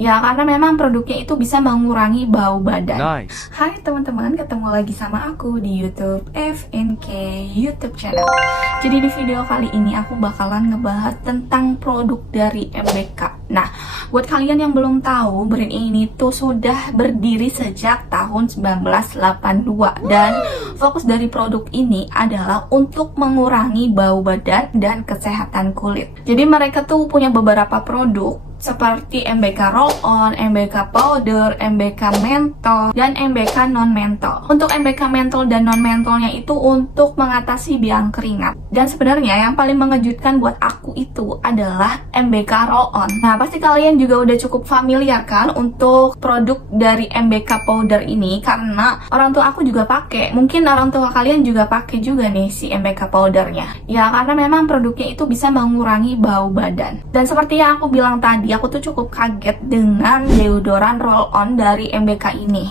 Ya, karena memang produknya itu bisa mengurangi bau badan. Nice. Hai teman-teman, ketemu lagi sama aku di YouTube FNK YouTube channel. Jadi di video kali ini aku bakalan ngebahas tentang produk dari MBK. Nah, buat kalian yang belum tahu, brand ini tuh sudah berdiri sejak tahun 1982 dan fokus dari produk ini adalah untuk mengurangi bau badan dan kesehatan kulit. Jadi mereka tuh punya beberapa produk seperti MBK Roll On, MBK Powder, MBK Menthol, dan MBK Non-Menthol. Untuk MBK Menthol dan Non-Mentholnya itu untuk mengatasi biang keringat. Dan sebenarnya yang paling mengejutkan buat aku itu adalah MBK Roll On. Nah, pasti kalian juga udah cukup familiar kan untuk produk dari MBK Powder ini, karena orang tua aku juga pakai. Mungkin orang tua kalian juga pakai juga nih si MBK Powdernya. Ya, karena memang produknya itu bisa mengurangi bau badan. Dan seperti yang aku bilang tadi, aku tuh cukup kaget dengan deodoran roll on dari MBK ini.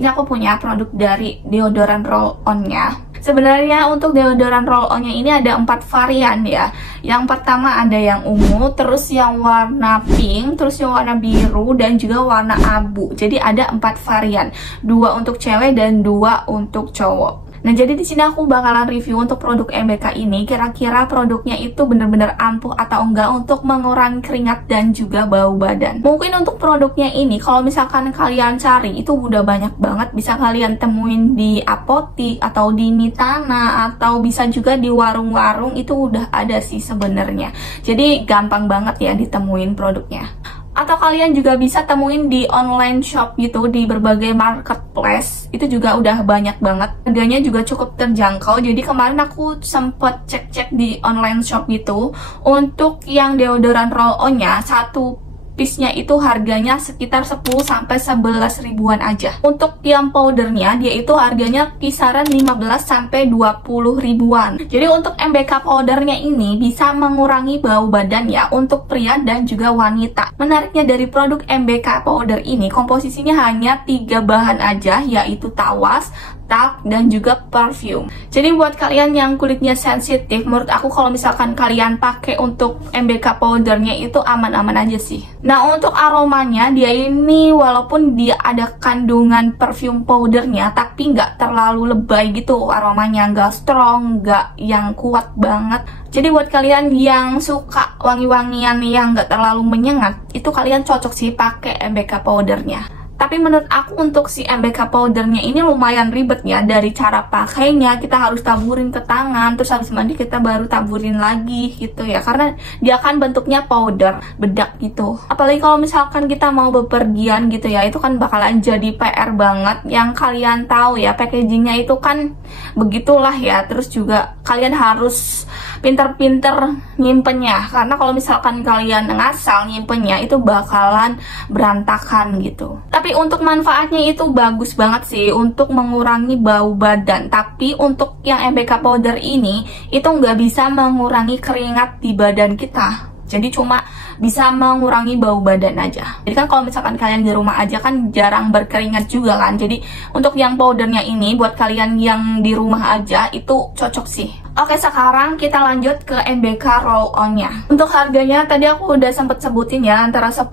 Ini aku punya produk dari deodoran roll on-nya. Sebenarnya untuk deodoran roll on-nya ini ada 4 varian ya. Yang pertama ada yang ungu, terus yang warna pink, terus yang warna biru, dan juga warna abu. Jadi ada 4 varian, 2 untuk cewek dan 2 untuk cowok. Nah, jadi di sini aku bakalan review untuk produk MBK ini, kira-kira produknya itu bener-bener ampuh atau enggak untuk mengurangi keringat dan juga bau badan. Mungkin untuk produknya ini, kalau misalkan kalian cari, itu udah banyak banget. Bisa kalian temuin di apotik, atau di Mitana, atau bisa juga di warung-warung, itu udah ada sih sebenarnya. Jadi gampang banget ya ditemuin produknya. Atau kalian juga bisa temuin di online shop gitu, di berbagai marketplace. Itu juga udah banyak banget. Harganya juga cukup terjangkau. Jadi kemarin aku sempet cek-cek di online shop gitu. Untuk yang deodoran roll-on-nya, satu piece-nya itu harganya sekitar 10-11 ribuan aja. Untuk yang powdernya, dia itu harganya kisaran 15-20 ribuan. Jadi untuk MBK powdernya ini bisa mengurangi bau badan ya untuk pria dan juga wanita. Menariknya dari produk MBK powder ini, komposisinya hanya 3 bahan aja, yaitu tawas, talc, dan juga perfume. Jadi buat kalian yang kulitnya sensitif, menurut aku kalau misalkan kalian pakai untuk MBK powdernya itu aman-aman aja sih. Nah, untuk aromanya, dia ini walaupun dia ada kandungan perfume powdernya, tapi nggak terlalu lebay gitu aromanya, nggak strong, nggak yang kuat banget. Jadi buat kalian yang suka wangi-wangian yang nggak terlalu menyengat, itu kalian cocok sih pakai MBK powdernya. Tapi menurut aku untuk si MBK powdernya ini lumayan ribet ya. Dari cara pakainya, kita harus taburin ke tangan, terus habis mandi kita baru taburin lagi gitu ya. Karena dia kan bentuknya powder, bedak gitu. Apalagi kalau misalkan kita mau bepergian gitu ya, itu kan bakalan jadi PR banget. Yang kalian tahu ya, packagingnya itu kan begitulah ya. Terus juga kalian harus pinter-pinter nyimpennya. Karena kalau misalkan kalian ngasal nyimpennya, itu bakalan berantakan gitu. Tapi untuk manfaatnya itu bagus banget sih untuk mengurangi bau badan. Tapi untuk yang MBK powder ini itu nggak bisa mengurangi keringat di badan kita. Jadi cuma bisa mengurangi bau badan aja. Jadi kan kalau misalkan kalian di rumah aja kan jarang berkeringat juga kan. Jadi untuk yang powdernya ini buat kalian yang di rumah aja itu cocok sih. Oke, sekarang kita lanjut ke MBK Roll On-nya. Untuk harganya tadi aku udah sempet sebutin ya, antara 10.000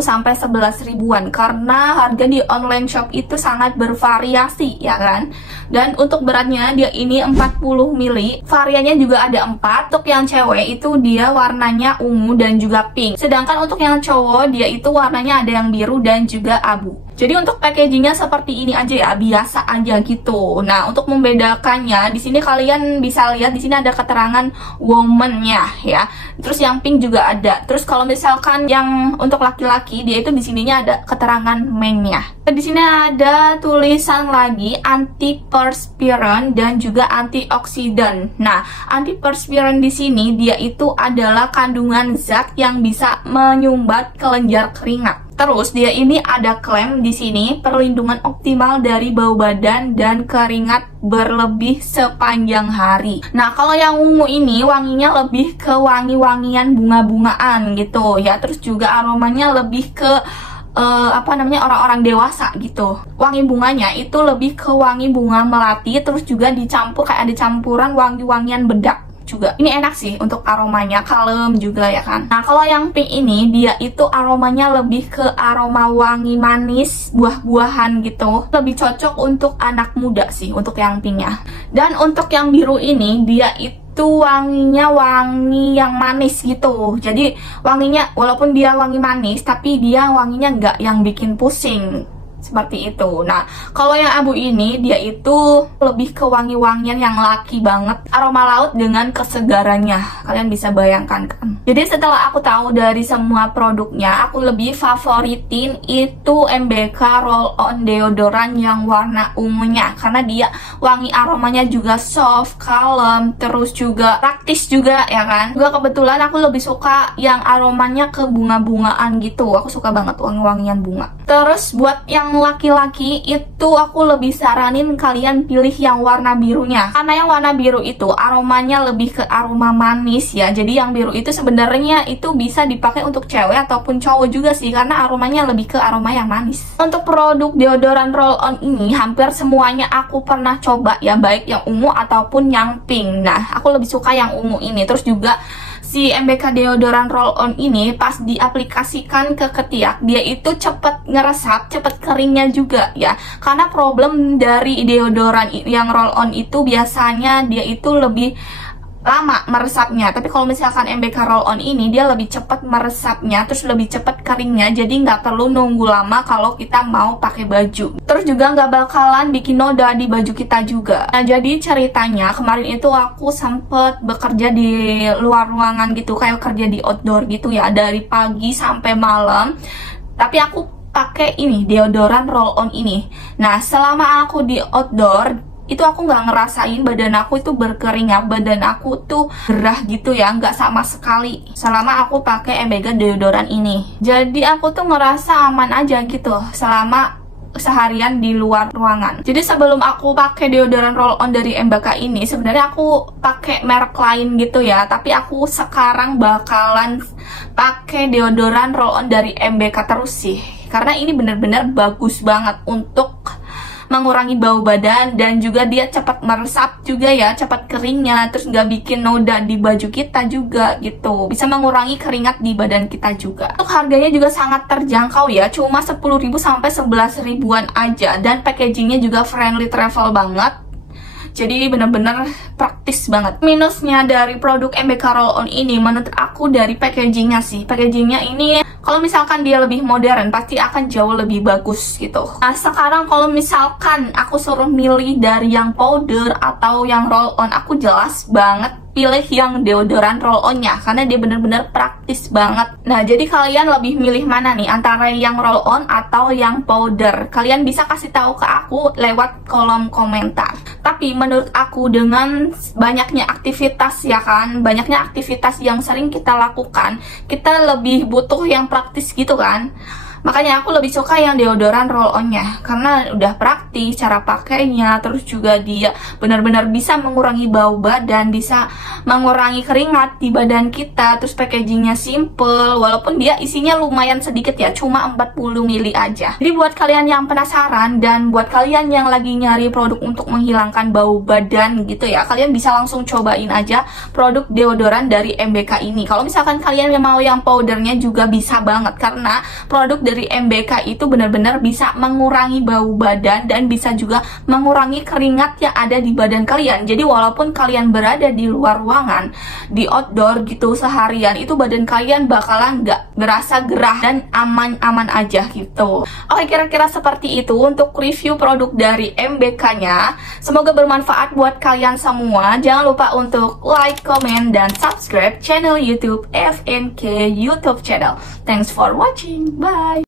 sampai 11 ribuan. Karena harga di online shop itu sangat bervariasi ya kan. Dan untuk beratnya dia ini 40 mili. Variannya juga ada 4. Untuk yang cewek itu dia warnanya ungu dan juga pink. Sedangkan untuk yang cowok dia itu warnanya ada yang biru dan juga abu. Jadi untuk packagingnya seperti ini aja ya, biasa aja gitu. Nah, untuk membedakannya di sini kalian bisa lihat di sini ada keterangan woman-nya ya. Terus yang pink juga ada. Terus kalau misalkan yang untuk laki-laki dia itu di sininya ada keterangan man-nya. Di sini ada tulisan lagi antiperspirant dan juga antioksidan. Nah, antiperspirant di sini dia itu adalah kandungan zat yang bisa menyumbat kelenjar keringat. Terus dia ini ada klaim di sini perlindungan optimal dari bau badan dan keringat berlebih sepanjang hari. Nah, kalau yang ungu ini wanginya lebih ke wangi-wangian bunga-bungaan gitu ya. Terus juga aromanya lebih ke orang-orang dewasa gitu. Wangi bunganya itu lebih ke wangi bunga melati, terus juga dicampur kayak ada campuran wangi-wangian bedak. juga. Ini enak sih untuk aromanya, kalem juga ya kan. Nah kalau yang pink ini dia itu aromanya lebih ke aroma wangi manis, buah-buahan gitu. Lebih cocok untuk anak muda sih untuk yang pinknya. Dan untuk yang biru ini dia itu wanginya wangi yang manis gitu. Jadi wanginya walaupun dia wangi manis tapi dia wanginya nggak yang bikin pusing. Seperti itu. Nah, kalau yang abu ini dia itu lebih ke wangi-wangian yang laki banget, aroma laut dengan kesegarannya. Kalian bisa bayangkan kan? Jadi setelah aku tahu dari semua produknya, aku lebih favoritin itu MBK Roll On Deodoran yang warna ungunya, karena dia wangi aromanya juga soft, kalem, terus juga praktis juga ya kan. Juga kebetulan aku lebih suka yang aromanya ke bunga-bungaan gitu. Aku suka banget wangi-wangian bunga. Terus buat yang laki-laki itu aku lebih saranin kalian pilih yang warna birunya, karena yang warna biru itu aromanya lebih ke aroma manis ya. Jadi yang biru itu sebenarnya itu bisa dipakai untuk cewek ataupun cowok juga sih, karena aromanya lebih ke aroma yang manis. Untuk produk deodoran roll on ini hampir semuanya aku pernah coba ya, baik yang ungu ataupun yang pink. Nah aku lebih suka yang ungu ini. Terus juga si MBK deodoran roll on ini pas diaplikasikan ke ketiak dia itu cepet ngeresap, cepet keringnya juga ya. Karena problem dari deodoran yang roll on itu biasanya dia itu lebih lama meresapnya, tapi kalau misalkan MBK roll on ini dia lebih cepat meresapnya, terus lebih cepat keringnya, jadi nggak perlu nunggu lama kalau kita mau pakai baju. Terus juga nggak bakalan bikin noda di baju kita juga. Nah jadi ceritanya kemarin itu aku sempet bekerja di luar ruangan gitu, kayak kerja di outdoor gitu ya, dari pagi sampai malam. Tapi aku pakai ini deodoran roll on ini. Nah selama aku di outdoor itu aku nggak ngerasain badan aku itu berkeringat, badan aku tuh gerah gitu ya, nggak sama sekali selama aku pakai MBK deodoran ini. Jadi aku tuh ngerasa aman aja gitu selama seharian di luar ruangan. Jadi sebelum aku pakai deodoran roll on dari MBK ini sebenarnya aku pakai merek lain gitu ya, tapi aku sekarang bakalan pakai deodoran roll on dari MBK terus sih, karena ini bener-bener bagus banget untuk mengurangi bau badan, dan juga dia cepat meresap juga ya, cepat keringnya, terus nggak bikin noda di baju kita juga gitu, bisa mengurangi keringat di badan kita juga. Untuk harganya juga sangat terjangkau ya, cuma 10.000 sampai 11.000-an aja, dan packagingnya juga friendly travel banget. Jadi bener-bener praktis banget. Minusnya dari produk MBK Roll On ini menurut aku dari packagingnya sih. Packagingnya ini kalau misalkan dia lebih modern pasti akan jauh lebih bagus gitu. Nah sekarang kalau misalkan aku suruh milih dari yang powder atau yang roll on, aku jelas banget pilih yang deodoran roll on-nya karena dia bener-bener praktis banget. Nah jadi kalian lebih milih mana nih antara yang roll on atau yang powder? Kalian bisa kasih tahu ke aku lewat kolom komentar. Tapi menurut aku dengan banyaknya aktivitas ya kan, banyaknya aktivitas yang sering kita lakukan, kita lebih butuh yang praktis gitu kan. Makanya aku lebih suka yang deodoran roll on-nya karena udah praktis cara pakainya, terus juga dia benar-benar bisa mengurangi bau badan, bisa mengurangi keringat di badan kita, terus packagingnya simple, walaupun dia isinya lumayan sedikit ya, cuma 40 ml aja. Jadi buat kalian yang penasaran dan buat kalian yang lagi nyari produk untuk menghilangkan bau badan gitu ya, kalian bisa langsung cobain aja produk deodoran dari MBK ini. Kalau misalkan kalian mau yang powdernya juga bisa banget, karena produk dari MBK itu benar-benar bisa mengurangi bau badan dan bisa juga mengurangi keringat yang ada di badan kalian. Jadi walaupun kalian berada di luar ruangan, di outdoor gitu seharian, itu badan kalian bakalan nggak berasa gerah dan aman-aman aja gitu. Oke, kira-kira seperti itu untuk review produk dari MBK-nya. Semoga bermanfaat buat kalian semua. Jangan lupa untuk like, comment, dan subscribe channel YouTube FNK YouTube channel. Thanks for watching. Bye.